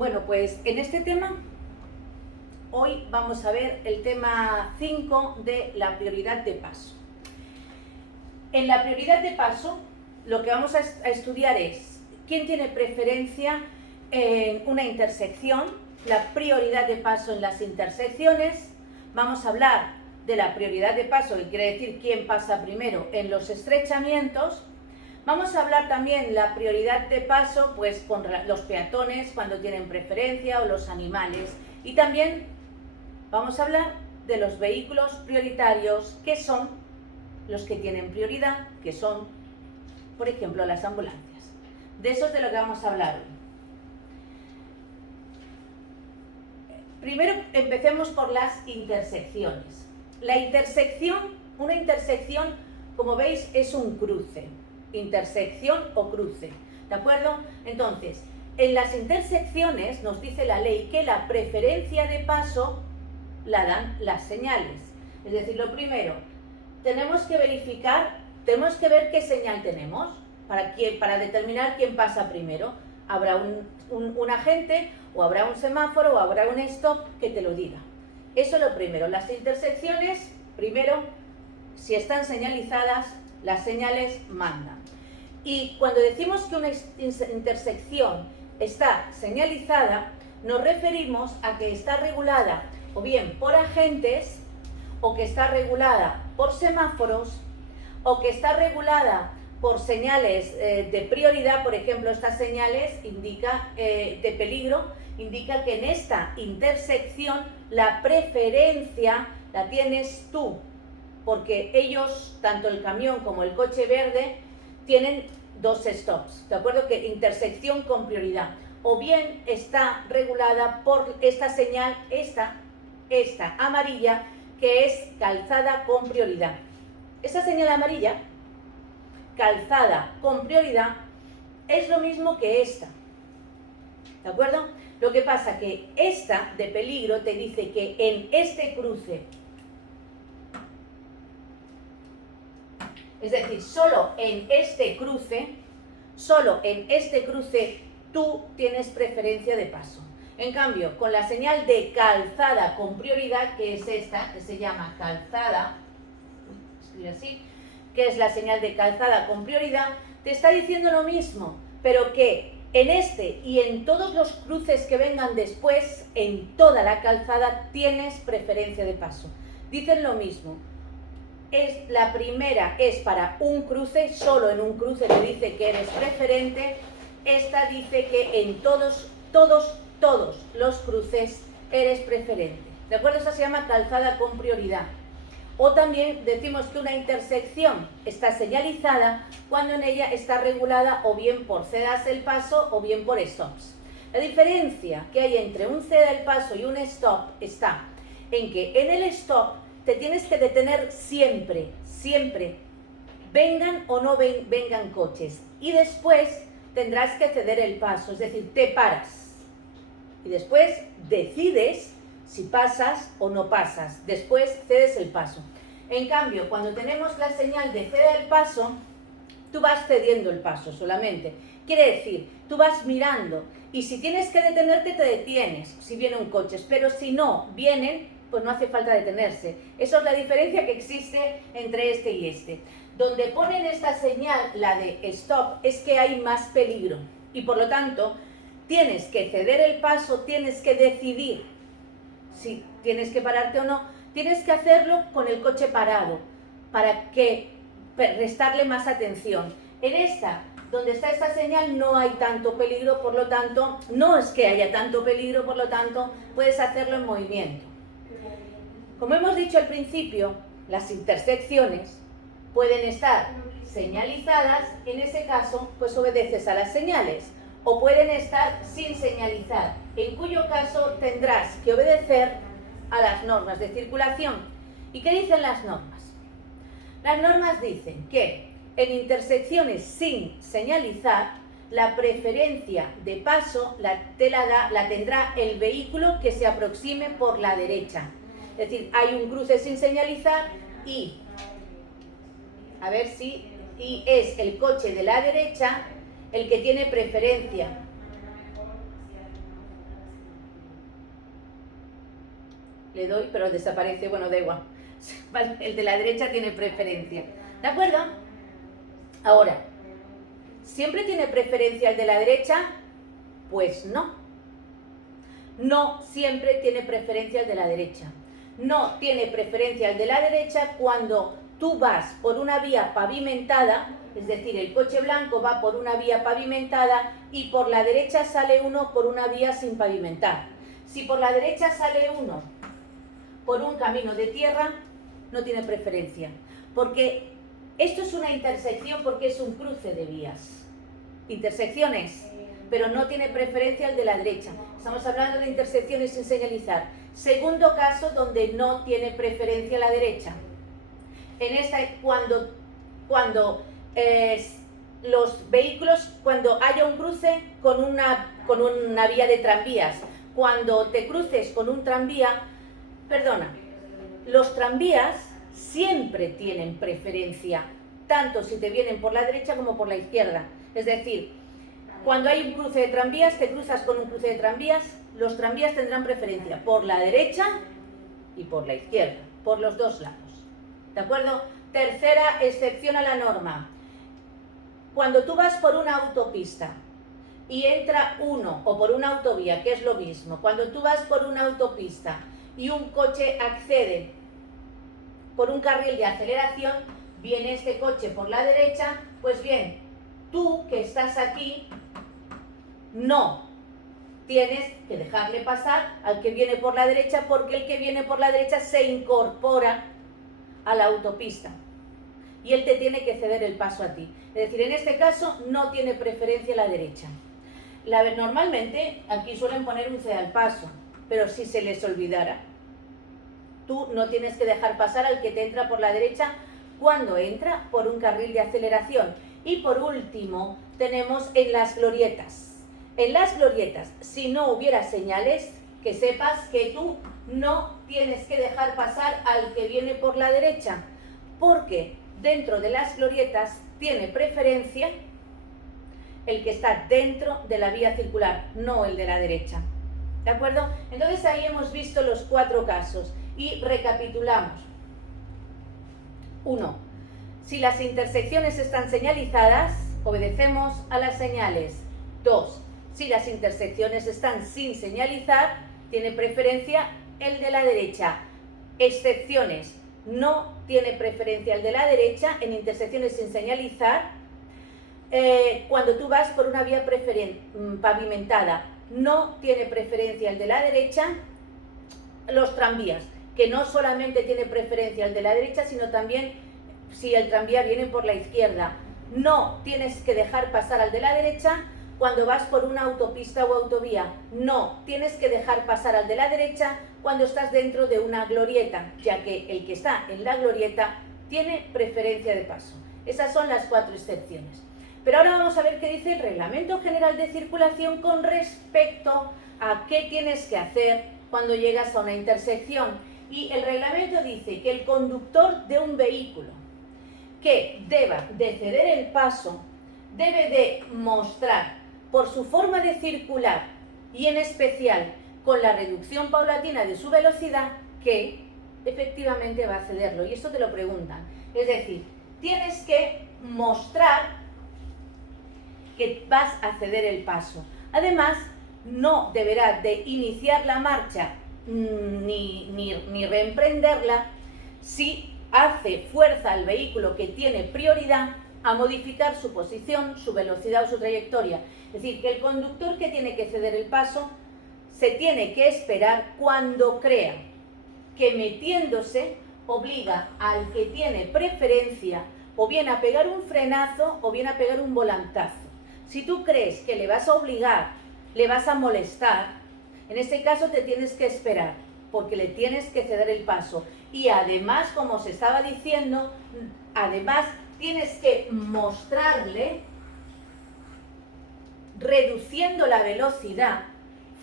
Bueno, pues en este tema, hoy vamos a ver el tema 5 de la prioridad de paso. En la prioridad de paso, lo que vamos a estudiar es quién tiene preferencia en una intersección, la prioridad de paso en las intersecciones. Vamos a hablar de la prioridad de paso, que quiere decir quién pasa primero en los estrechamientos. Vamos a hablar también la prioridad de paso, pues con los peatones cuando tienen preferencia o los animales. Y también vamos a hablar de los vehículos prioritarios, que son los que tienen prioridad, que son, por ejemplo, las ambulancias. De eso es de lo que vamos a hablar hoy. Primero empecemos por las intersecciones. La intersección, una intersección, como veis, es un cruce. Intersección o cruce, ¿de acuerdo? Entonces, en las intersecciones nos dice la ley que la preferencia de paso la dan las señales. Es decir, lo primero, tenemos que verificar, tenemos que ver qué señal tenemos para determinar quién pasa primero. Habrá un agente, o habrá un semáforo, o habrá un stop que te lo diga. Eso es lo primero. Las intersecciones, primero, si están señalizadas, las señales mandan. Y cuando decimos que una intersección está señalizada, nos referimos a que está regulada o bien por agentes, o que está regulada por semáforos, o que está regulada por señales de prioridad. Por ejemplo, estas señales indica de peligro, indica que en esta intersección la preferencia la tienes tú, porque ellos, tanto el camión como el coche verde, tienen dos stops, ¿de acuerdo? Que intersección con prioridad. O bien está regulada por esta señal, esta amarilla, que es calzada con prioridad. Esa señal amarilla, calzada con prioridad, es lo mismo que esta, ¿de acuerdo? Lo que pasa que esta de peligro te dice que en este cruce, es decir, solo en este cruce tú tienes preferencia de paso. En cambio, con la señal de calzada con prioridad, que es esta, que se llama calzada, escribe así, que es la señal de calzada con prioridad, te está diciendo lo mismo, pero que en este y en todos los cruces que vengan después, en toda la calzada, tienes preferencia de paso. Dicen lo mismo. La primera es para un cruce, solo en un cruce te dice que eres preferente. Esta dice que en todos los cruces eres preferente, ¿de acuerdo? Esa se llama calzada con prioridad. O también decimos que una intersección está señalizada cuando en ella está regulada o bien por cedas el paso o bien por stops. La diferencia que hay entre un ceda el paso y un stop está en que en el stop te tienes que detener siempre, vengan o no vengan coches, y después tendrás que ceder el paso, es decir, te paras y después decides si pasas o no pasas, después cedes el paso. En cambio, cuando tenemos la señal de ceder el paso, tú vas cediendo el paso solamente. Quiere decir, tú vas mirando, y si tienes que detenerte, te detienes, si vienen coches, pero si no vienen, pues no hace falta detenerse. Esa es la diferencia que existe entre este y este. Donde ponen esta señal, la de stop, es que hay más peligro, y por lo tanto tienes que ceder el paso, tienes que decidir si tienes que pararte o no, tienes que hacerlo con el coche parado, para que restarle más atención. En esta, donde está esta señal, no hay tanto peligro, por lo tanto, no es que haya tanto peligro, por lo tanto, puedes hacerlo en movimiento. Como hemos dicho al principio, las intersecciones pueden estar señalizadas, en ese caso, pues obedeces a las señales, o pueden estar sin señalizar, en cuyo caso tendrás que obedecer a las normas de circulación. ¿Y qué dicen las normas? Las normas dicen que en intersecciones sin señalizar, la preferencia de paso la tendrá el vehículo que se aproxime por la derecha. Es decir, hay un cruce sin señalizar y es el coche de la derecha el que tiene preferencia. Le doy, pero desaparece, bueno, da igual. Vale, el de la derecha tiene preferencia. ¿De acuerdo? Ahora, ¿siempre tiene preferencia el de la derecha? Pues no. No siempre tiene preferencia el de la derecha. No tiene preferencia el de la derecha cuando tú vas por una vía pavimentada, es decir, el coche blanco va por una vía pavimentada y por la derecha sale uno por una vía sin pavimentar. Si por la derecha sale uno por un camino de tierra, no tiene preferencia, porque esto es una intersección porque es un cruce de vías. Intersecciones, pero no tiene preferencia el de la derecha. Estamos hablando de intersecciones sin señalizar. Segundo caso donde no tiene preferencia la derecha. En esta, cuando los vehículos, cuando haya un cruce con una vía de tranvías, cuando te cruces con un tranvía, los tranvías siempre tienen preferencia, tanto si te vienen por la derecha como por la izquierda. Es decir, cuando hay un cruce de tranvías, te cruzas con un cruce de tranvías, los tranvías tendrán preferencia por la derecha y por la izquierda, por los dos lados. ¿De acuerdo? Tercera excepción a la norma. Cuando tú vas por una autopista y entra uno, o por una autovía, que es lo mismo, cuando tú vas por una autopista y un coche accede por un carril de aceleración, viene este coche por la derecha, pues bien, tú que estás aquí, no tienes que dejarle pasar al que viene por la derecha, porque el que viene por la derecha se incorpora a la autopista y él te tiene que ceder el paso a ti. Es decir, en este caso no tiene preferencia la derecha. Normalmente aquí suelen poner un ceda al paso, pero si se les olvidara, tú no tienes que dejar pasar al que te entra por la derecha cuando entra por un carril de aceleración. Y por último, tenemos en las glorietas. En las glorietas, si no hubiera señales, que sepas que tú no tienes que dejar pasar al que viene por la derecha, porque dentro de las glorietas tiene preferencia el que está dentro de la vía circular, no el de la derecha. ¿De acuerdo? Entonces ahí hemos visto los 4 casos y recapitulamos. 1. Si las intersecciones están señalizadas, obedecemos a las señales. 2. Si las intersecciones están sin señalizar, tiene preferencia el de la derecha. Excepciones. No tiene preferencia el de la derecha en intersecciones sin señalizar. Cuando tú vas por una vía pavimentada, no tiene preferencia el de la derecha. Los tranvías, que no solamente tiene preferencia el de la derecha, sino también si el tranvía viene por la izquierda. No tienes que dejar pasar al de la derecha cuando vas por una autopista o autovía. No tienes que dejar pasar al de la derecha cuando estás dentro de una glorieta, ya que el que está en la glorieta tiene preferencia de paso. Esas son las 4 excepciones. Pero ahora vamos a ver qué dice el Reglamento General de Circulación con respecto a qué tienes que hacer cuando llegas a una intersección. Y el reglamento dice que el conductor de un vehículo que deba de ceder el paso debe de mostrar por su forma de circular y en especial con la reducción paulatina de su velocidad que efectivamente va a cederlo. Y esto te lo preguntan. Es decir, tienes que mostrar que vas a ceder el paso. Además, no deberá de iniciar la marcha ni reemprenderla si hace fuerza al vehículo que tiene prioridad a modificar su posición, su velocidad o su trayectoria. Es decir, que el conductor que tiene que ceder el paso se tiene que esperar cuando crea que metiéndose obliga al que tiene preferencia o bien a pegar un frenazo o bien a pegar un volantazo. Si tú crees que le vas a obligar, le vas a molestar, en ese caso te tienes que esperar, porque le tienes que ceder el paso. Y además, como os estaba diciendo, además tienes que mostrarle, reduciendo la velocidad,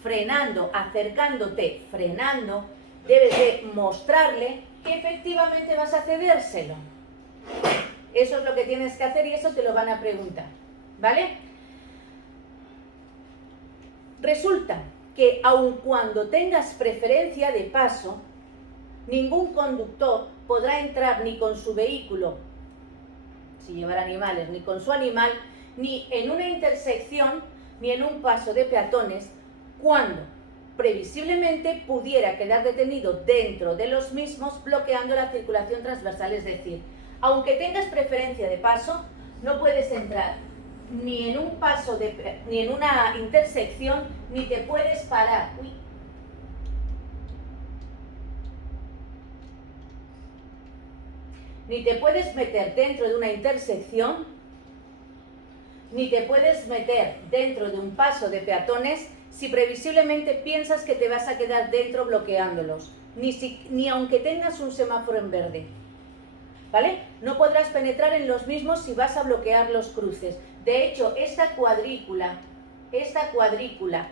frenando, acercándote, frenando, debes de mostrarle que efectivamente vas a cedérselo. Eso es lo que tienes que hacer y eso te lo van a preguntar, ¿vale? Resulta que aun cuando tengas preferencia de paso, ningún conductor podrá entrar ni con su vehículo, si llevar animales, ni con su animal, ni en una intersección, ni en un paso de peatones, cuando previsiblemente pudiera quedar detenido dentro de los mismos, bloqueando la circulación transversal. Es decir, aunque tengas preferencia de paso, no puedes entrar ni en un paso ni en una intersección, ni te puedes parar. Ni te puedes meter dentro de una intersección, ni te puedes meter dentro de un paso de peatones si previsiblemente piensas que te vas a quedar dentro bloqueándolos, ni aunque tengas un semáforo en verde, ¿vale? No podrás penetrar en los mismos si vas a bloquear los cruces. De hecho, esta cuadrícula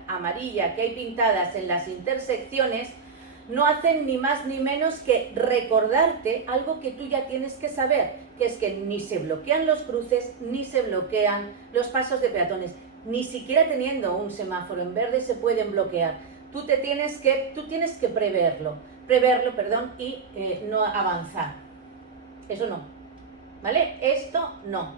amarilla que hay pintadas en las intersecciones no hacen ni más ni menos que recordarte algo que tú ya tienes que saber, que es que ni se bloquean los cruces, ni se bloquean los pasos de peatones. Ni siquiera teniendo un semáforo en verde se pueden bloquear. Tú tienes que preverlo, y no avanzar. Eso no, ¿vale? Esto no.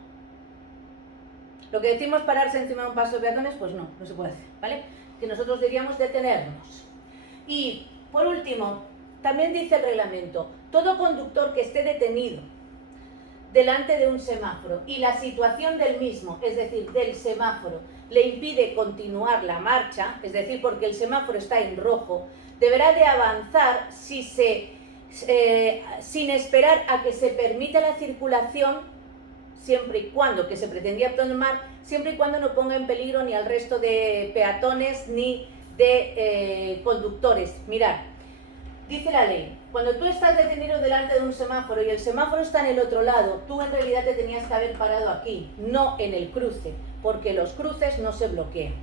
Lo que decimos pararse encima de un paso de peatones, pues no se puede hacer, ¿vale? Que nosotros diríamos detenernos. Y, por último, también dice el reglamento, todo conductor que esté detenido delante de un semáforo y la situación del mismo, es decir, del semáforo, le impide continuar la marcha, es decir, porque el semáforo está en rojo, deberá de avanzar sin esperar a que se permita la circulación, siempre y cuando, que se pretendía tomar, siempre y cuando no ponga en peligro ni al resto de peatones ni de conductores. Mirad, dice la ley, cuando tú estás detenido delante de un semáforo y el semáforo está en el otro lado, tú en realidad te tenías que haber parado aquí, no en el cruce, porque los cruces no se bloquean.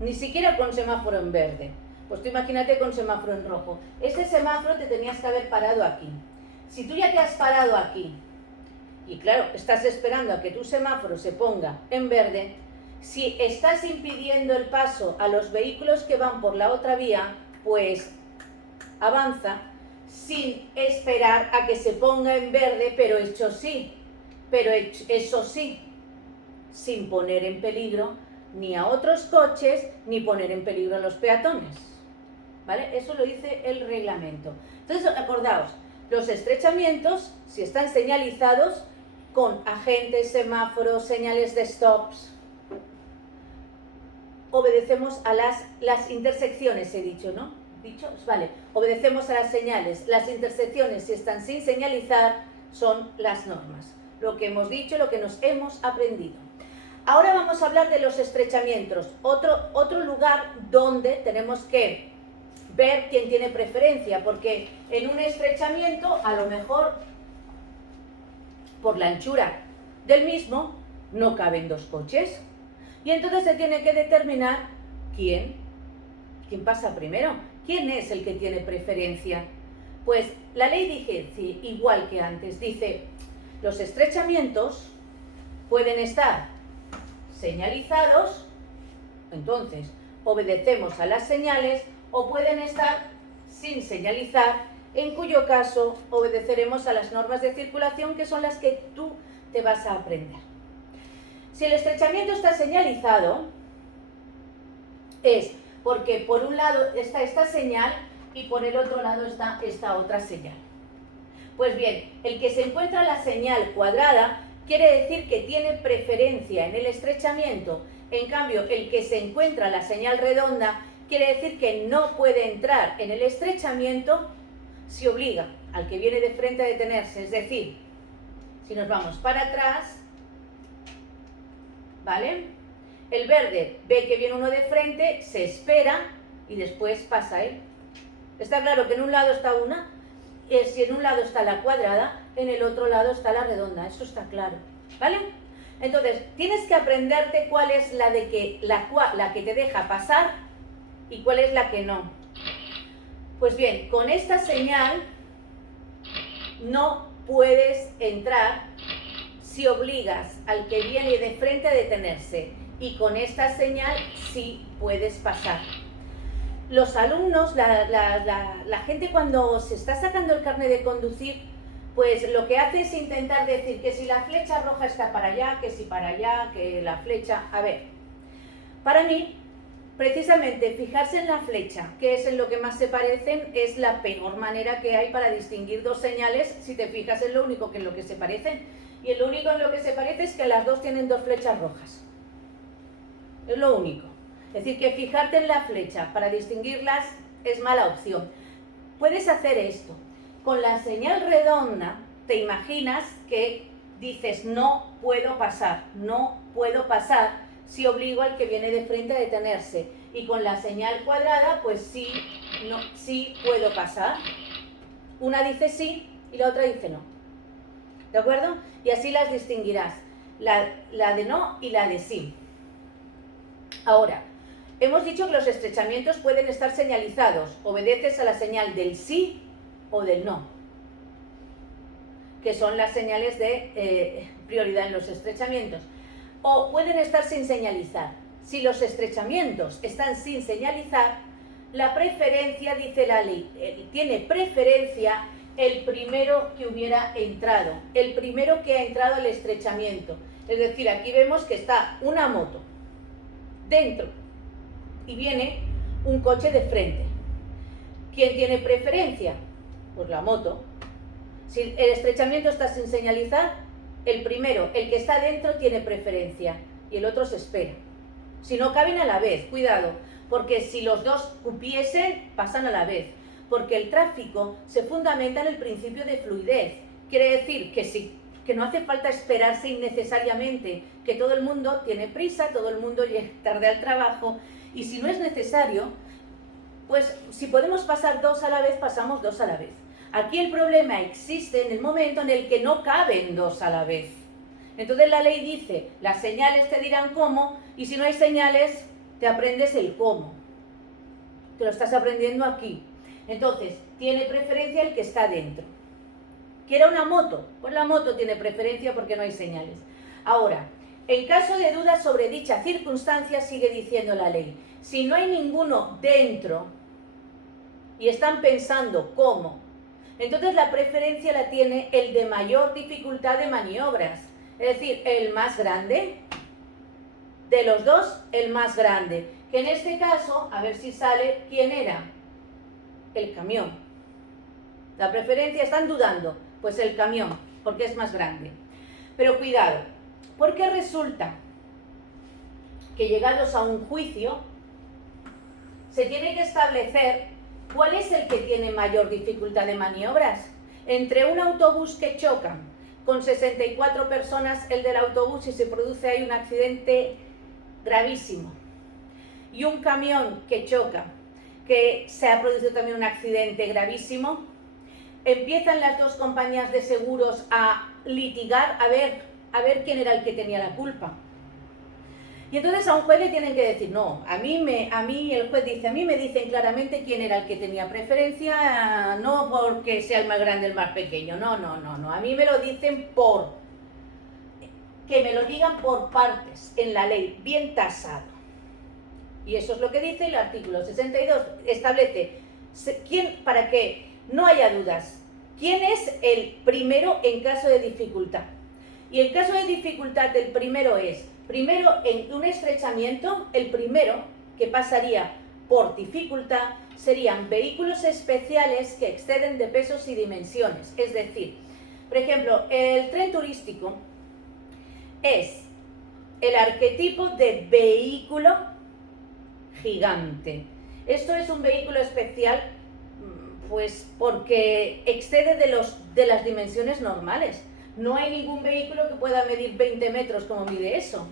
Ni siquiera con semáforo en verde. Pues tú imagínate con semáforo en rojo. Ese semáforo te tenías que haber parado aquí. Si tú ya te has parado aquí, y claro, estás esperando a que tu semáforo se ponga en verde, si estás impidiendo el paso a los vehículos que van por la otra vía, pues avanza sin esperar a que se ponga en verde, pero eso sí, sin poner en peligro ni a otros coches, ni poner en peligro a los peatones, ¿vale? Eso lo dice el reglamento. Entonces, acordaos, los estrechamientos, si están señalizados con agentes, semáforos, señales de stops, obedecemos a las intersecciones, he dicho, ¿no? Vale, obedecemos a las señales. Las intersecciones, si están sin señalizar, son las normas. Lo que hemos dicho, lo que nos hemos aprendido. Ahora vamos a hablar de los estrechamientos. Otro lugar donde tenemos que ver quién tiene preferencia, porque en un estrechamiento, a lo mejor, por la anchura del mismo, no caben dos coches. Y entonces se tiene que determinar quién pasa primero. ¿Quién es el que tiene preferencia? Pues la ley dice, igual que antes, dice, los estrechamientos pueden estar señalizados, entonces obedecemos a las señales, o pueden estar sin señalizar, en cuyo caso obedeceremos a las normas de circulación, que son las que tú te vas a aprender. Si el estrechamiento está señalizado, es porque por un lado está esta señal y por el otro lado está esta otra señal. Pues bien, el que se encuentra la señal cuadrada quiere decir que tiene preferencia en el estrechamiento. En cambio, el que se encuentra la señal redonda quiere decir que no puede entrar en el estrechamiento si obliga al que viene de frente a detenerse. Es decir, si nos vamos para atrás, ¿vale? El verde ve que viene uno de frente, se espera y después pasa él. Está claro que en un lado está una, si en un lado está la cuadrada, en el otro lado está la redonda. Eso está claro, ¿vale? Entonces, tienes que aprenderte cuál es la que te deja pasar y cuál es la que no. Pues bien, con esta señal no puedes entrar si obligas al que viene de frente a detenerse, y con esta señal sí puedes pasar. los alumnos, la gente cuando se está sacando el carnet de conducir, pues lo que hace es intentar decir que si la flecha roja está para allá, que si para allá, que la flecha... A ver, para mí, precisamente fijarse en la flecha, que es en lo que más se parecen, es la peor manera que hay para distinguir dos señales si te fijas en lo único que en lo que se parecen. Y lo único en lo que se parece es que las dos tienen dos flechas rojas. Es lo único. Es decir, que fijarte en la flecha para distinguirlas es mala opción. Puedes hacer esto. Con la señal redonda, te imaginas que dices no puedo pasar, no puedo pasar, si obligo al que viene de frente a detenerse. Y con la señal cuadrada, pues sí, no, sí puedo pasar. Una dice sí y la otra dice no. ¿De acuerdo? Y así las distinguirás. La de no y la de sí. Ahora, hemos dicho que los estrechamientos pueden estar señalizados. Obedeces a la señal del sí o del no, que son las señales de prioridad en los estrechamientos. O pueden estar sin señalizar. Si los estrechamientos están sin señalizar, la preferencia, dice la ley, tiene preferencia el primero que hubiera entrado, el primero que ha entrado al estrechamiento. Es decir, aquí vemos que está una moto dentro y viene un coche de frente. ¿Quién tiene preferencia? Pues la moto. Si el estrechamiento está sin señalizar, el primero, el que está dentro, tiene preferencia y el otro se espera. Si no caben a la vez, cuidado, porque si los dos cupiesen, pasan a la vez. Porque el tráfico se fundamenta en el principio de fluidez. Quiere decir que no hace falta esperarse innecesariamente, que todo el mundo tiene prisa, todo el mundo llega tarde al trabajo, y si no es necesario, pues si podemos pasar dos a la vez, pasamos dos a la vez. Aquí el problema existe en el momento en el que no caben dos a la vez. Entonces la ley dice, las señales te dirán cómo, y si no hay señales, te aprendes el cómo. Te lo estás aprendiendo aquí. Entonces, tiene preferencia el que está dentro. ¿Quiere una moto? Pues la moto tiene preferencia porque no hay señales. Ahora, en caso de dudas sobre dicha circunstancia, sigue diciendo la ley, si no hay ninguno dentro y están pensando cómo, entonces la preferencia la tiene el de mayor dificultad de maniobras. Es decir, el más grande, de los dos, el más grande. Que en este caso, a ver si sale, ¿quién era? El camión. La preferencia, están dudando, pues el camión, porque es más grande. Pero cuidado, porque resulta que llegados a un juicio, se tiene que establecer cuál es el que tiene mayor dificultad de maniobras. Entre un autobús que choca con 64 personas, el del autobús, y se produce ahí un accidente gravísimo, y un camión que choca, que se ha producido también un accidente gravísimo, empiezan las dos compañías de seguros a litigar a ver quién era el que tenía la culpa. Y entonces a un juez le tienen que decir, no, a mí el juez dice, a mí me dicen claramente quién era el que tenía preferencia, no porque sea el más grande, el más pequeño, no, a mí me lo dicen que me lo digan por partes en la ley, bien tasado. Y eso es lo que dice el artículo 62, establece, para que no haya dudas, quién es el primero en caso de dificultad. Y el caso de dificultad del primero es, primero en un estrechamiento, el primero que pasaría por dificultad serían vehículos especiales que exceden de pesos y dimensiones. Es decir, por ejemplo, el tren turístico es el arquetipo de vehículo gigante. Esto es un vehículo especial, pues porque excede de las dimensiones normales. No hay ningún vehículo que pueda medir 20 metros como mide eso,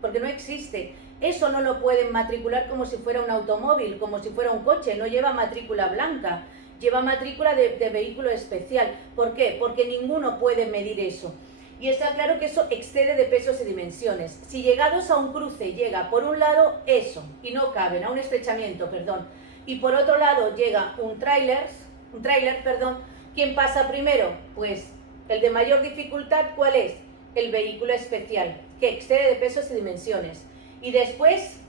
porque no existe. Eso no lo pueden matricular como si fuera un automóvil, como si fuera un coche, no lleva matrícula blanca, lleva matrícula de vehículo especial. ¿Por qué? Porque ninguno puede medir eso. Y está claro que eso excede de pesos y dimensiones. Si llegados a un cruce llega por un lado eso, y no caben, a un estrechamiento, perdón, y por otro lado llega un tráiler, ¿quién pasa primero? Pues el de mayor dificultad, ¿cuál es? El vehículo especial, que excede de pesos y dimensiones. Y después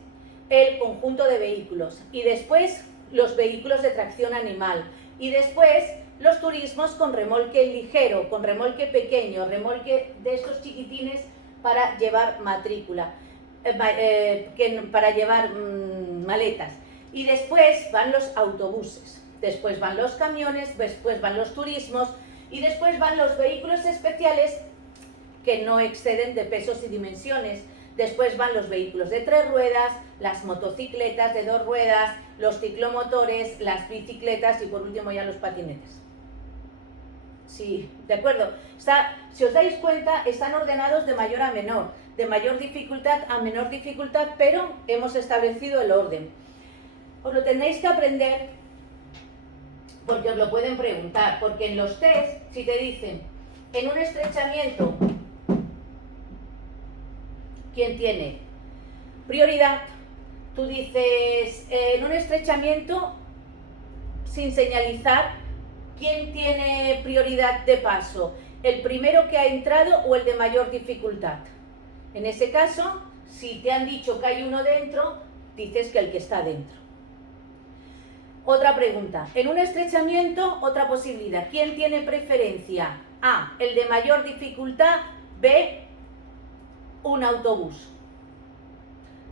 el conjunto de vehículos. Y después los vehículos de tracción animal. Y después los turismos con remolque ligero, con remolque pequeño, remolque de estos chiquitines para llevar matrícula, para llevar maletas. Y después van los autobuses, después van los camiones, después van los turismos y después van los vehículos especiales que no exceden de pesos y dimensiones. Después van los vehículos de 3 ruedas, las motocicletas de 2 ruedas, los ciclomotores, las bicicletas y por último ya los patinetes. Sí, ¿de acuerdo? Si os dais cuenta, están ordenados de mayor a menor, de mayor dificultad a menor dificultad, pero hemos establecido el orden. Os lo tenéis que aprender porque os lo pueden preguntar, porque en los test, si te dicen, en un estrechamiento, ¿quién tiene prioridad? Tú dices, en un estrechamiento sin señalizar, ¿quién tiene prioridad de paso? ¿El primero que ha entrado o el de mayor dificultad? En ese caso, si te han dicho que hay uno dentro, dices que el que está dentro. Otra pregunta. En un estrechamiento, otra posibilidad. ¿Quién tiene preferencia? A, el de mayor dificultad. B, un autobús.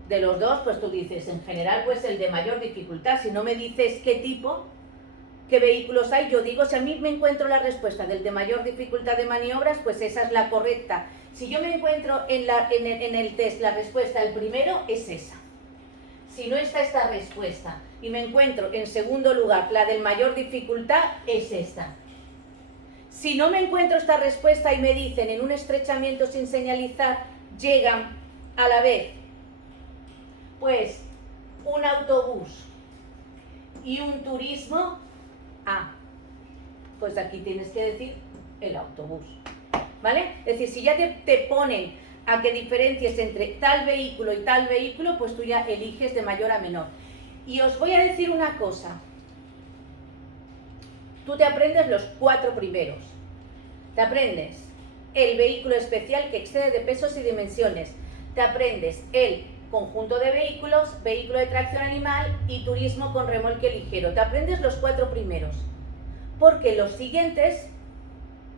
De los dos, pues tú dices, en general, pues el de mayor dificultad. Si no me dices qué tipo, qué vehículos hay, yo digo, si a mí me encuentro la respuesta del de mayor dificultad de maniobras, pues esa es la correcta. Si yo me encuentro en el test la respuesta, el primero, es esa. Si no está esta respuesta y me encuentro en segundo lugar la del mayor dificultad, es esta. Si no me encuentro esta respuesta y me dicen en un estrechamiento sin señalizar, llegan a la vez, pues, un autobús y un turismo, pues aquí tienes que decir el autobús, ¿vale? Es decir, si ya te ponen a que diferencies entre tal vehículo y tal vehículo, pues tú ya eliges de mayor a menor. Y os voy a decir una cosa. Tú te aprendes los 4 primeros. Te aprendes el vehículo especial que excede de pesos y dimensiones. Te aprendes el conjunto de vehículos, vehículo de tracción animal y turismo con remolque ligero. Te aprendes los 4 primeros. Porque los siguientes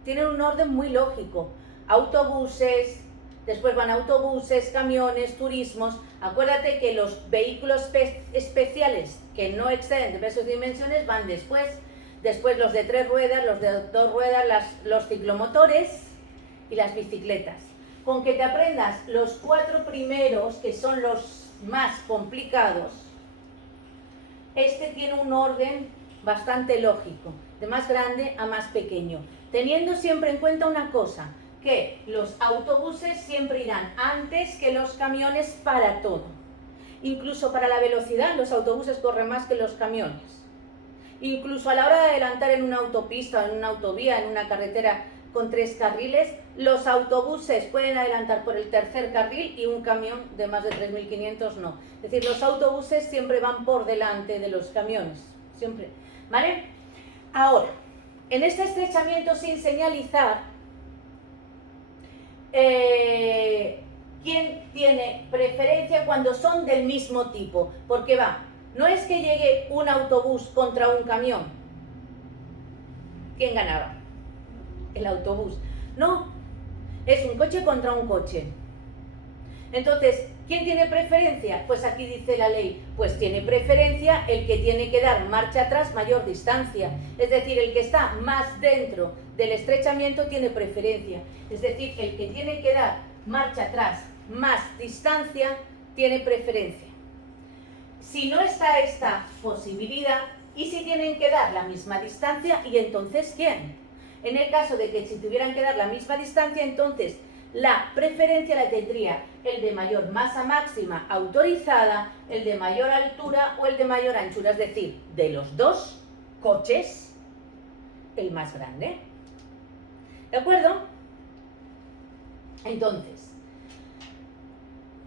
tienen un orden muy lógico. Autobuses, después van autobuses, camiones, turismos. Acuérdate que los vehículos especiales que no exceden de pesos y dimensiones van después. Después los de 3 ruedas, los de 2 ruedas, los ciclomotores y las bicicletas. Con que te aprendas los 4 primeros, que son los más complicados, este tiene un orden bastante lógico, de más grande a más pequeño. Teniendo siempre en cuenta una cosa, que los autobuses siempre irán antes que los camiones para todo. Incluso para la velocidad, los autobuses corren más que los camiones. Incluso a la hora de adelantar en una autopista, en una autovía, en una carretera con 3 carriles, los autobuses pueden adelantar por el tercer carril y un camión de más de 3.500 no. Es decir, los autobuses siempre van por delante de los camiones, siempre, ¿vale? Ahora, en este estrechamiento sin señalizar, ¿quién tiene preferencia cuando son del mismo tipo? Porque no es que llegue un autobús contra un camión. ¿Quién ganaba? El autobús. No, es un coche contra un coche. Entonces, ¿quién tiene preferencia? Pues aquí dice la ley, pues tiene preferencia el que tiene que dar marcha atrás mayor distancia. Es decir, el que está más dentro del estrechamiento tiene preferencia. Es decir, el que tiene que dar marcha atrás más distancia tiene preferencia. Si no está esta posibilidad, ¿y si tienen que dar la misma distancia? ¿Y entonces quién? En el caso de que si tuvieran que dar la misma distancia, entonces la preferencia la tendría el de mayor masa máxima autorizada, el de mayor altura o el de mayor anchura. Es decir, de los 2 coches, el más grande. ¿De acuerdo? Entonces,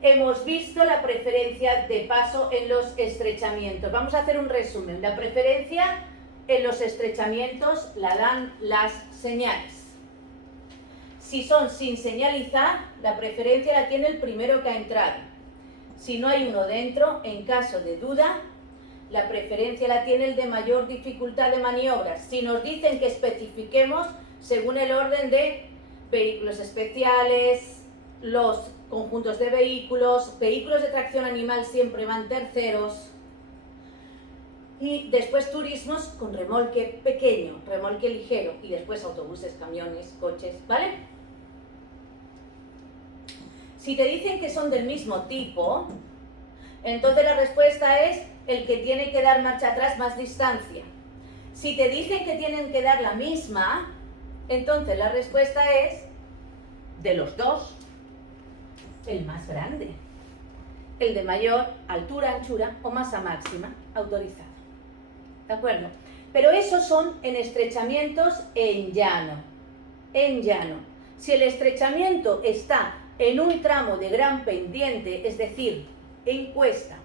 hemos visto la preferencia de paso en los estrechamientos. Vamos a hacer un resumen. La preferencia en los estrechamientos la dan las señales. Si son sin señalizar, la preferencia la tiene el primero que ha entrado. Si no hay uno dentro, en caso de duda, La preferencia la tiene el de mayor dificultad de maniobras. Si nos dicen que especifiquemos según el orden de vehículos especiales, los conjuntos de vehículos de tracción animal siempre van terceros, y después turismos con remolque pequeño, remolque ligero, y después autobuses, camiones, coches, ¿vale? Si te dicen que son del mismo tipo, entonces la respuesta es el que tiene que dar marcha atrás más distancia. Si te dicen que tienen que dar la misma, entonces la respuesta es, de los dos, el más grande, el de mayor altura, anchura o masa máxima autorizada. ¿De acuerdo? Pero esos son en estrechamientos en llano. En llano. Si el estrechamiento está en un tramo de gran pendiente, es decir, en cuesta,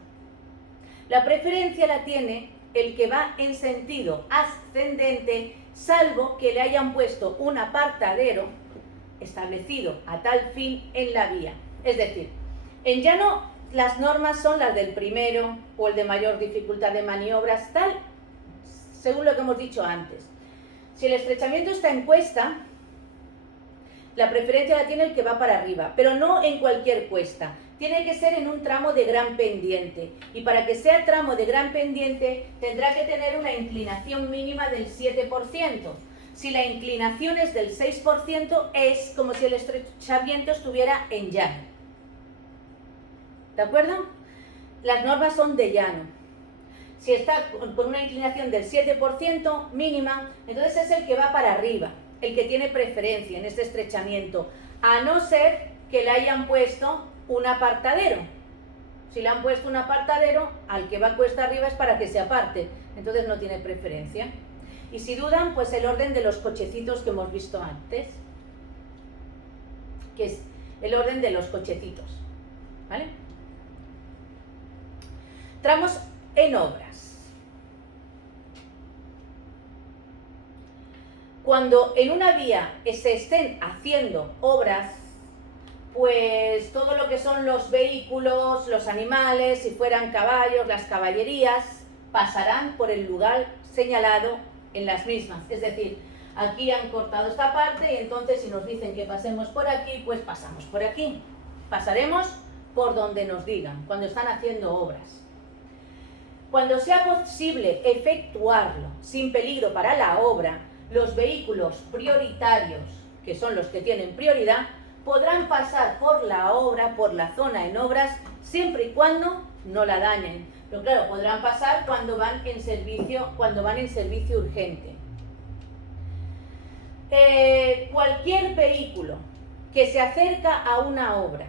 la preferencia la tiene el que va en sentido ascendente, salvo que le hayan puesto un apartadero establecido a tal fin en la vía. Es decir, en llano las normas son las del primero o el de mayor dificultad de maniobras, tal, según lo que hemos dicho antes. Si el estrechamiento está en cuesta, la preferencia la tiene el que va para arriba, pero no en cualquier cuesta. Tiene que ser en un tramo de gran pendiente. Y para que sea tramo de gran pendiente, tendrá que tener una inclinación mínima del 7%. Si la inclinación es del 6%, es como si el estrechamiento estuviera en llano. ¿De acuerdo? Las normas son de llano. Si está con una inclinación del 7% mínima, entonces es el que va para arriba, el que tiene preferencia en este estrechamiento, a no ser que le hayan puesto un apartadero. Si le han puesto un apartadero, al que va cuesta arriba es para que se aparte, entonces no tiene preferencia. Y si dudan, pues el orden de los cochecitos que hemos visto antes, que es el orden de los cochecitos, ¿vale? Tramos en obras. Cuando en una vía se estén haciendo obras, pues todo lo que son los vehículos, los animales, si fueran caballos, las caballerías, pasarán por el lugar señalado en las mismas. Es decir, aquí han cortado esta parte y entonces si nos dicen que pasemos por aquí, pues pasamos por aquí. Pasaremos por donde nos digan, cuando están haciendo obras. Cuando sea posible efectuarlo sin peligro para la obra, los vehículos prioritarios, que son los que tienen prioridad, podrán pasar por la obra, por la zona en obras, siempre y cuando no la dañen. Pero claro, podrán pasar cuando van en servicio urgente. Cualquier vehículo que se acerca a una obra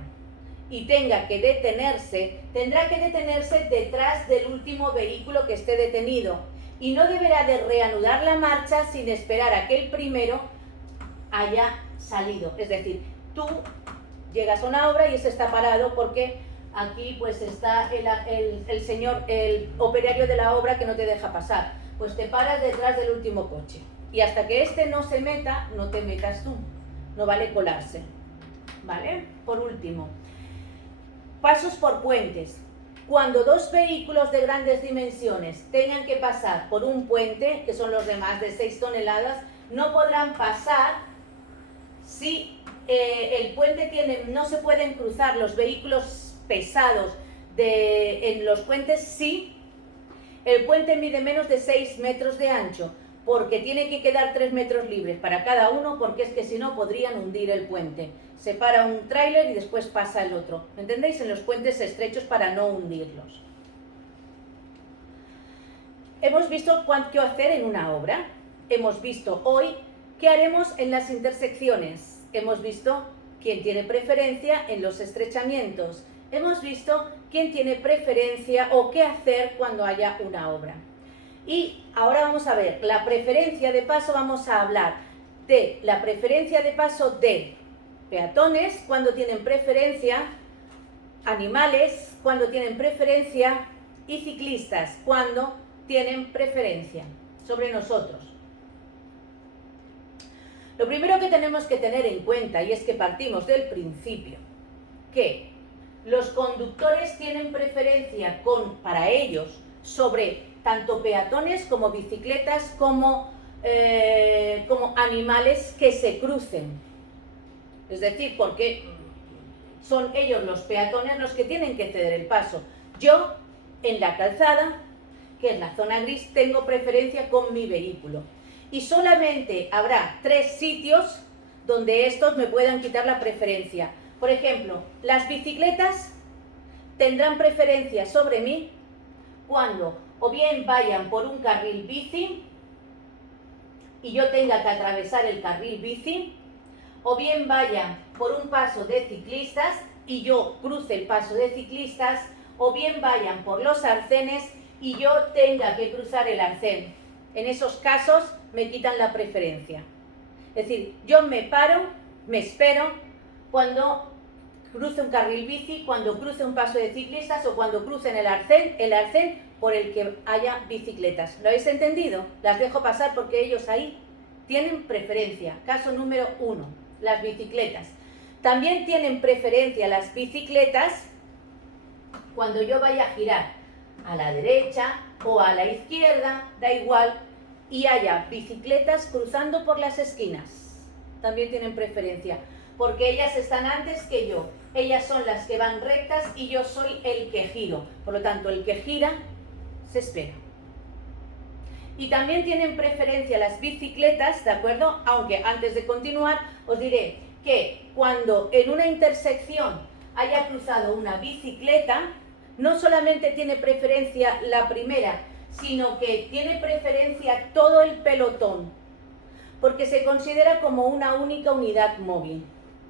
y tenga que detenerse, tendrá que detenerse detrás del último vehículo que esté detenido y no deberá de reanudar la marcha sin esperar a que el primero haya salido. Es decir, tú llegas a una obra y ese está parado porque aquí pues está el señor, el operario de la obra que no te deja pasar. Pues te paras detrás del último coche y hasta que este no se meta, no te metas tú. No vale colarse, ¿vale? Por último, pasos por puentes. Cuando dos vehículos de grandes dimensiones tengan que pasar por un puente, que son los de más de 6 toneladas, no podrán pasar si el puente no se pueden cruzar los vehículos pesados en los puentes si el puente mide menos de 6 metros de ancho, porque tiene que quedar 3 metros libres para cada uno, porque es que si no podrían hundir el puente. Se para un tráiler y después pasa el otro. ¿Entendéis? En los puentes estrechos para no hundirlos. Hemos visto qué hacer en una obra. Hemos visto hoy qué haremos en las intersecciones. Hemos visto quién tiene preferencia en los estrechamientos. Hemos visto quién tiene preferencia o qué hacer cuando haya una obra. Y ahora vamos a ver la preferencia de paso. Vamos a hablar de la preferencia de paso de peatones, cuando tienen preferencia, animales, cuando tienen preferencia, y ciclistas, cuando tienen preferencia sobre nosotros. Lo primero que tenemos que tener en cuenta, y es que partimos del principio, que los conductores tienen preferencia para ellos sobre tanto peatones como bicicletas como animales que se crucen. Es decir, porque son ellos los peatones los que tienen que ceder el paso. Yo, en la calzada, que es la zona gris, tengo preferencia con mi vehículo. Y solamente habrá 3 sitios donde estos me puedan quitar la preferencia. Por ejemplo, las bicicletas tendrán preferencia sobre mí cuando o bien vayan por un carril bici y yo tenga que atravesar el carril bici, o bien vayan por un paso de ciclistas y yo cruce el paso de ciclistas, o bien vayan por los arcenes y yo tenga que cruzar el arcén. En esos casos me quitan la preferencia. Es decir, yo me paro, me espero cuando cruce un carril bici, cuando cruce un paso de ciclistas o cuando crucen el arcén por el que haya bicicletas. ¿Lo habéis entendido? Las dejo pasar porque ellos ahí tienen preferencia. Caso número 1, las bicicletas. También tienen preferencia las bicicletas cuando yo vaya a girar a la derecha o a la izquierda, da igual, y haya bicicletas cruzando por las esquinas. También tienen preferencia, porque ellas están antes que yo. Ellas son las que van rectas y yo soy el que giro. Por lo tanto, el que gira se espera. Y también tienen preferencia las bicicletas, ¿de acuerdo? Aunque antes de continuar os diré que cuando en una intersección haya cruzado una bicicleta, no solamente tiene preferencia la primera, sino que tiene preferencia todo el pelotón, porque se considera como una única unidad móvil.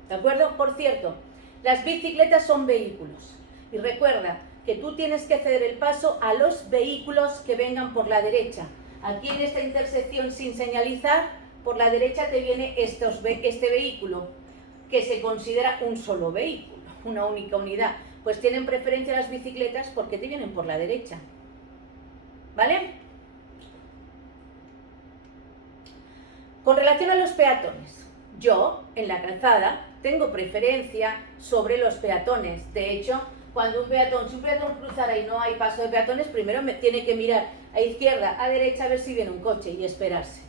¿De acuerdo? Por cierto, las bicicletas son vehículos. Y recuerda que tú tienes que ceder el paso a los vehículos que vengan por la derecha. Aquí en esta intersección sin señalizar, por la derecha te viene este vehículo, que se considera un solo vehículo, una única unidad. Pues tienen preferencia las bicicletas porque te vienen por la derecha. ¿Vale? Con relación a los peatones, yo en la calzada tengo preferencia sobre los peatones. De hecho, cuando si un peatón cruzara y no hay paso de peatones, primero me tiene que mirar a izquierda, a derecha, a ver si viene un coche y esperarse.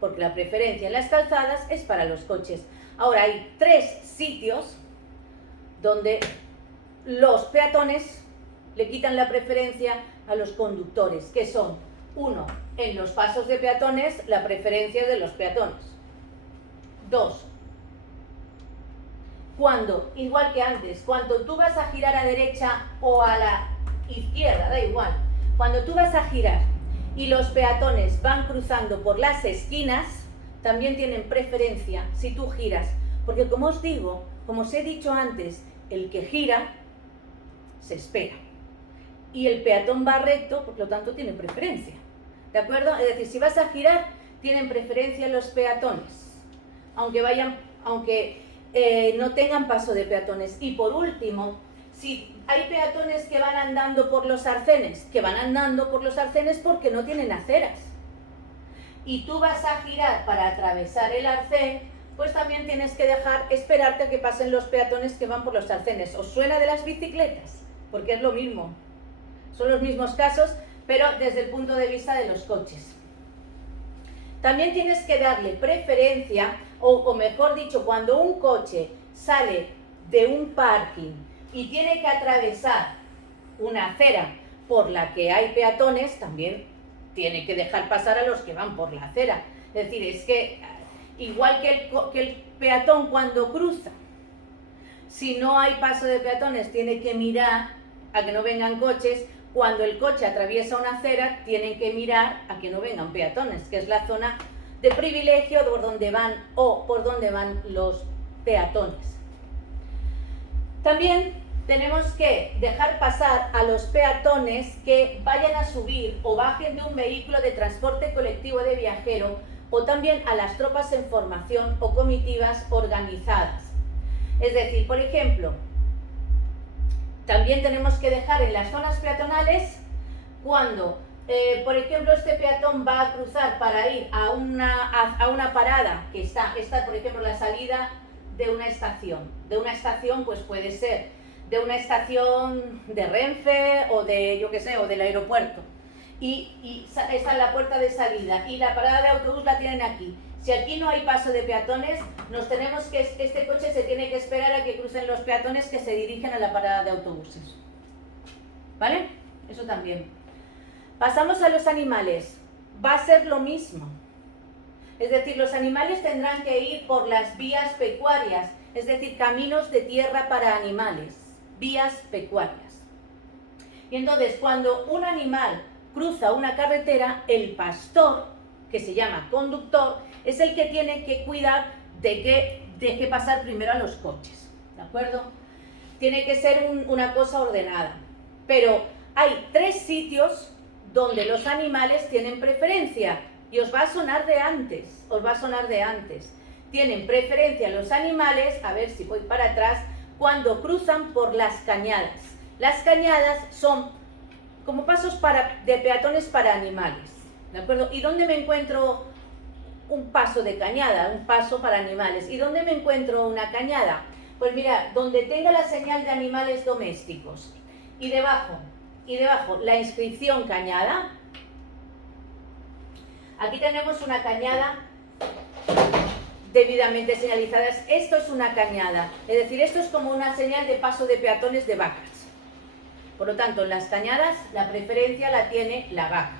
Porque la preferencia en las calzadas es para los coches. Ahora hay 3 sitios donde los peatones le quitan la preferencia a los conductores, que son: 1, en los pasos de peatones, la preferencia de los peatones. 2, cuando, igual que antes, cuando tú vas a girar a derecha o a la izquierda, da igual, cuando tú vas a girar y los peatones van cruzando por las esquinas, también tienen preferencia si tú giras, porque como os digo, como os he dicho antes, el que gira se espera y el peatón va recto, por lo tanto tiene preferencia, ¿de acuerdo? Es decir, si vas a girar, tienen preferencia los peatones, aunque no tengan paso de peatones. Y por último, si hay peatones que van andando por los arcenes, porque no tienen aceras, y tú vas a girar para atravesar el arcén, pues también tienes que esperarte a que pasen los peatones que van por los arcenes. ¿Os suena de las bicicletas? Porque es lo mismo. Son los mismos casos, pero desde el punto de vista de los coches. También tienes que darle preferencia, o mejor dicho, cuando un coche sale de un parking y tiene que atravesar una acera por la que hay peatones, también tiene que dejar pasar a los que van por la acera. Es decir, es que igual que el peatón cuando cruza, si no hay paso de peatones, tiene que mirar a que no vengan coches. Cuando el coche atraviesa una acera, tienen que mirar a que no vengan peatones, que es la zona de privilegio por donde van los peatones. También tenemos que dejar pasar a los peatones que vayan a subir o bajen de un vehículo de transporte colectivo de viajero, o también a las tropas en formación o comitivas organizadas. Es decir, por ejemplo, también tenemos que dejar en las zonas peatonales cuando, por ejemplo, este peatón va a cruzar para ir a una parada que está, por ejemplo, la salida de una estación. De una estación, pues puede ser de una estación de Renfe o de, yo qué sé, o del aeropuerto. Y esta es la puerta de salida y la parada de autobús la tienen aquí. Si aquí no hay paso de peatones, este coche se tiene que esperar a que crucen los peatones que se dirigen a la parada de autobuses. ¿Vale? Eso también. Pasamos a los animales. Va a ser lo mismo. Es decir, los animales tendrán que ir por las vías pecuarias, es decir, caminos de tierra para animales, vías pecuarias. Y entonces, cuando un animal cruza una carretera, el pastor, que se llama conductor, es el que tiene que cuidar de que deje pasar primero a los coches, ¿de acuerdo? Tiene que ser una cosa ordenada. Pero hay 3 sitios donde los animales tienen preferencia, y os va a sonar de antes, Tienen preferencia los animales, a ver si voy para atrás, cuando cruzan por las cañadas. Las cañadas son como pasos de peatones para animales, ¿de acuerdo? ¿Y dónde me encuentro un paso de cañada, un paso para animales? ¿Y dónde me encuentro una cañada? Pues mira, donde tenga la señal de animales domésticos y debajo la inscripción cañada. Aquí tenemos una cañada debidamente señalizada. Esto es una cañada, es decir, esto es como una señal de paso de peatones de vacas. Por lo tanto, en las cañadas la preferencia la tiene la vaca.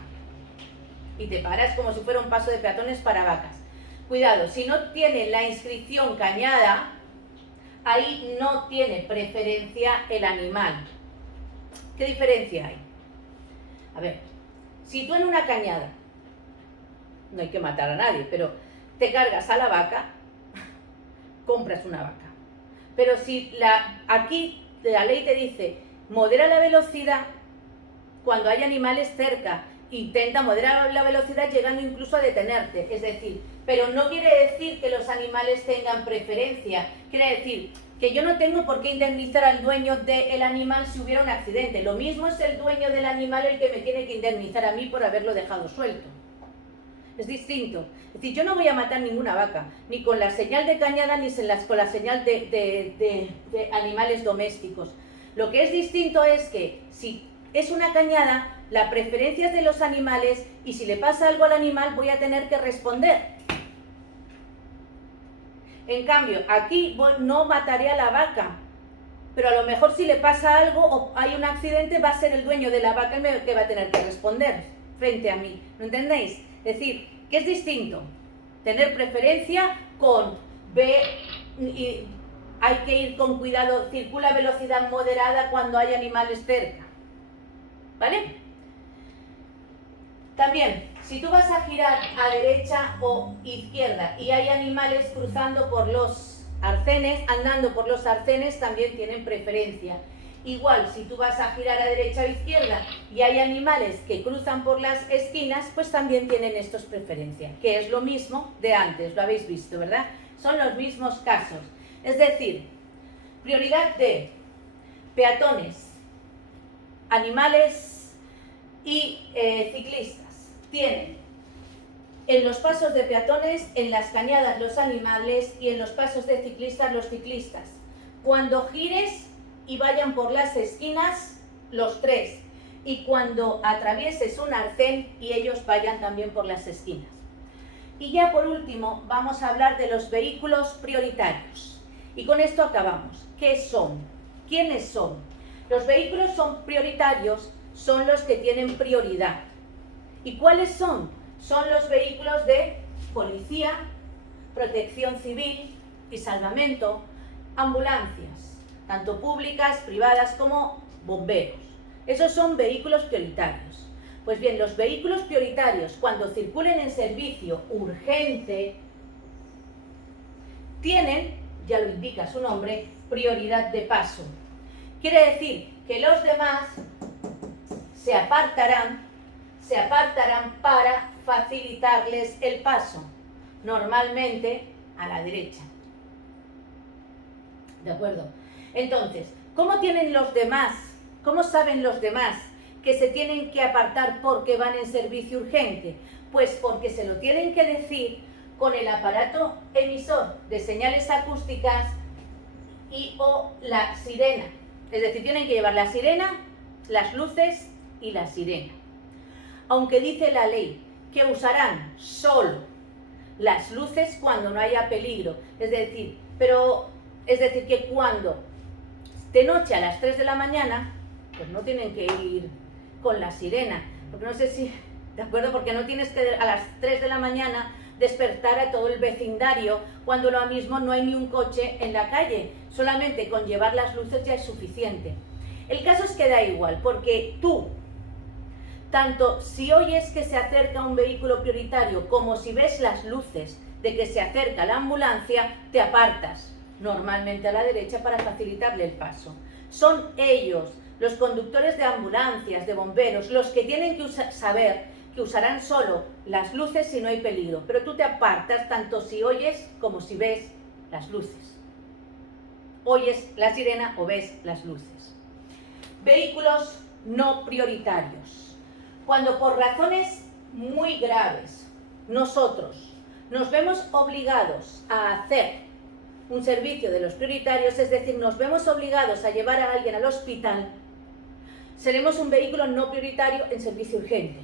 Y te paras como si fuera un paso de peatones para vacas. Cuidado, si no tiene la inscripción cañada, ahí no tiene preferencia el animal. ¿Qué diferencia hay? A ver, si tú en una cañada, no hay que matar a nadie, pero te cargas a la vaca, compras una vaca. Pero si aquí la ley te dice, modera la velocidad cuando hay animales cerca, intenta moderar la velocidad llegando incluso a detenerte, es decir, pero no quiere decir que los animales tengan preferencia, quiere decir que yo no tengo por qué indemnizar al dueño del animal si hubiera un accidente. Lo mismo es el dueño del animal el que me tiene que indemnizar a mí por haberlo dejado suelto. Es distinto. Es decir, yo no voy a matar ninguna vaca, ni con la señal de cañada, ni con la señal de animales domésticos. Lo que es distinto es que si es una cañada, la preferencia es de los animales y si le pasa algo al animal voy a tener que responder. En cambio, aquí no mataré a la vaca, pero a lo mejor si le pasa algo o hay un accidente va a ser el dueño de la vaca el que va a tener que responder frente a mí. ¿No entendéis? Es decir, que es distinto tener preferencia con ver y hay que ir con cuidado, circula a velocidad moderada cuando hay animales cerca. ¿Vale? También, si tú vas a girar a derecha o izquierda y hay animales cruzando por los arcenes, andando por los arcenes, también tienen preferencia. Igual, si tú vas a girar a derecha o izquierda y hay animales que cruzan por las esquinas, pues también tienen estos preferencia, que es lo mismo de antes, lo habéis visto, ¿verdad? Son los mismos casos. Es decir, prioridad de peatones, animales y ciclistas. Tienen en los pasos de peatones, en las cañadas los animales y en los pasos de ciclistas los ciclistas. Cuando gires y vayan por las esquinas, los 3. Y cuando atravieses un arcén y ellos vayan también por las esquinas. Y ya por último vamos a hablar de los vehículos prioritarios. Y con esto acabamos. ¿Qué son? ¿Quiénes son? Los vehículos prioritarios son los que tienen prioridad. ¿Y cuáles son? Son los vehículos de policía, protección civil y salvamento, ambulancias, tanto públicas, privadas como bomberos. Esos son vehículos prioritarios. Pues bien, los vehículos prioritarios, cuando circulen en servicio urgente, tienen, ya lo indica su nombre, prioridad de paso. Quiere decir que los demás se apartarán para facilitarles el paso, normalmente a la derecha. ¿De acuerdo? Entonces, ¿cómo tienen los demás? ¿Cómo saben los demás que se tienen que apartar porque van en servicio urgente? Pues porque se lo tienen que decir con el aparato emisor de señales acústicas y o la sirena. Es decir, tienen que llevar la sirena, las luces y la sirena. Aunque dice la ley que usarán solo las luces cuando no haya peligro. Es decir, que cuando de noche a las 3 de la mañana, pues no tienen que ir con la sirena. Porque no sé si, ¿de acuerdo? Porque no tienes que a las 3 de la mañana despertar a todo el vecindario cuando lo mismo no hay ni un coche en la calle. Solamente con llevar las luces ya es suficiente. El caso es que da igual, porque tú, tanto si oyes que se acerca un vehículo prioritario como si ves las luces de que se acerca la ambulancia, te apartas normalmente a la derecha para facilitarle el paso. Son ellos, los conductores de ambulancias, de bomberos, los que tienen que saber que usarán solo las luces si no hay peligro, pero tú te apartas tanto si oyes como si ves las luces. Oyes la sirena o ves las luces. Vehículos no prioritarios. Cuando por razones muy graves nosotros nos vemos obligados a hacer un servicio de los prioritarios, es decir, nos vemos obligados a llevar a alguien al hospital, seremos un vehículo no prioritario en servicio urgente.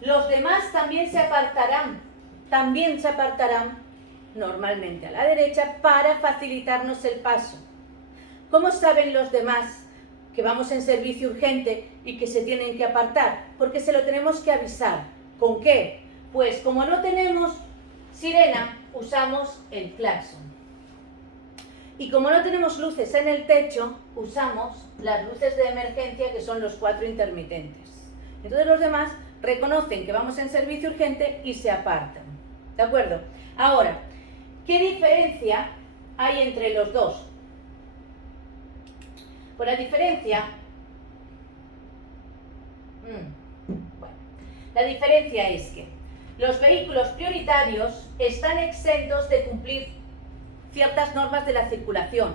Los demás también se apartarán normalmente a la derecha para facilitarnos el paso. ¿Cómo saben los demás que vamos en servicio urgente y que se tienen que apartar? Porque se lo tenemos que avisar. ¿Con qué? Pues como no tenemos sirena, usamos el claxon. Y como no tenemos luces en el techo, usamos las luces de emergencia, que son los 4 intermitentes. Entonces los demás reconocen que vamos en servicio urgente y se apartan. ¿De acuerdo? Ahora, ¿qué diferencia hay entre los dos? Pues la diferencia... la diferencia es que los vehículos prioritarios están exentos de cumplir ciertas normas de la circulación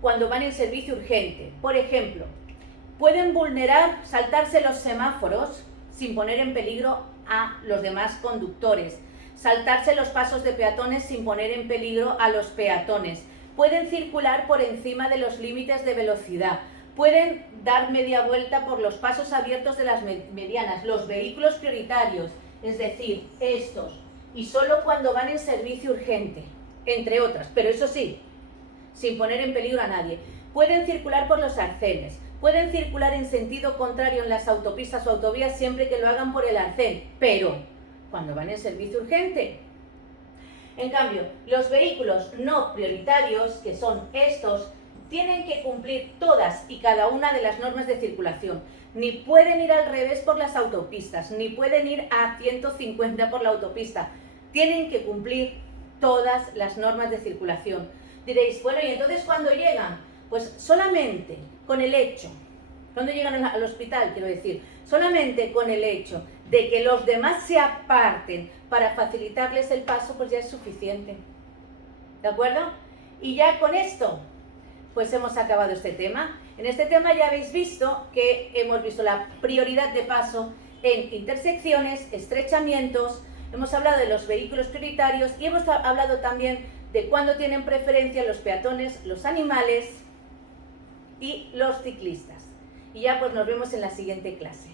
cuando van en servicio urgente. Por ejemplo, pueden saltarse los semáforos sin poner en peligro a los demás conductores, saltarse los pasos de peatones sin poner en peligro a los peatones, pueden circular por encima de los límites de velocidad, pueden dar media vuelta por los pasos abiertos de las medianas. Los vehículos prioritarios, es decir, estos, y solo cuando van en servicio urgente, entre otras, pero eso sí, sin poner en peligro a nadie, pueden circular por los arcenes, pueden circular en sentido contrario en las autopistas o autovías siempre que lo hagan por el arcén, pero cuando van en servicio urgente. En cambio, los vehículos no prioritarios, que son estos, tienen que cumplir todas y cada una de las normas de circulación. Ni pueden ir al revés por las autopistas, ni pueden ir a 150 por la autopista. Tienen que cumplir todas las normas de circulación. Diréis, bueno, ¿y entonces cuándo llegan? Pues solamente con el hecho, cuando llegan al hospital, quiero decir, solamente con el hecho de que los demás se aparten para facilitarles el paso, pues ya es suficiente. ¿De acuerdo? Y ya con esto, pues hemos acabado este tema. En este tema ya habéis visto que hemos visto la prioridad de paso en intersecciones, estrechamientos, hemos hablado de los vehículos prioritarios y hemos hablado también de cuándo tienen preferencia los peatones, los animales y los ciclistas. Y ya pues nos vemos en la siguiente clase.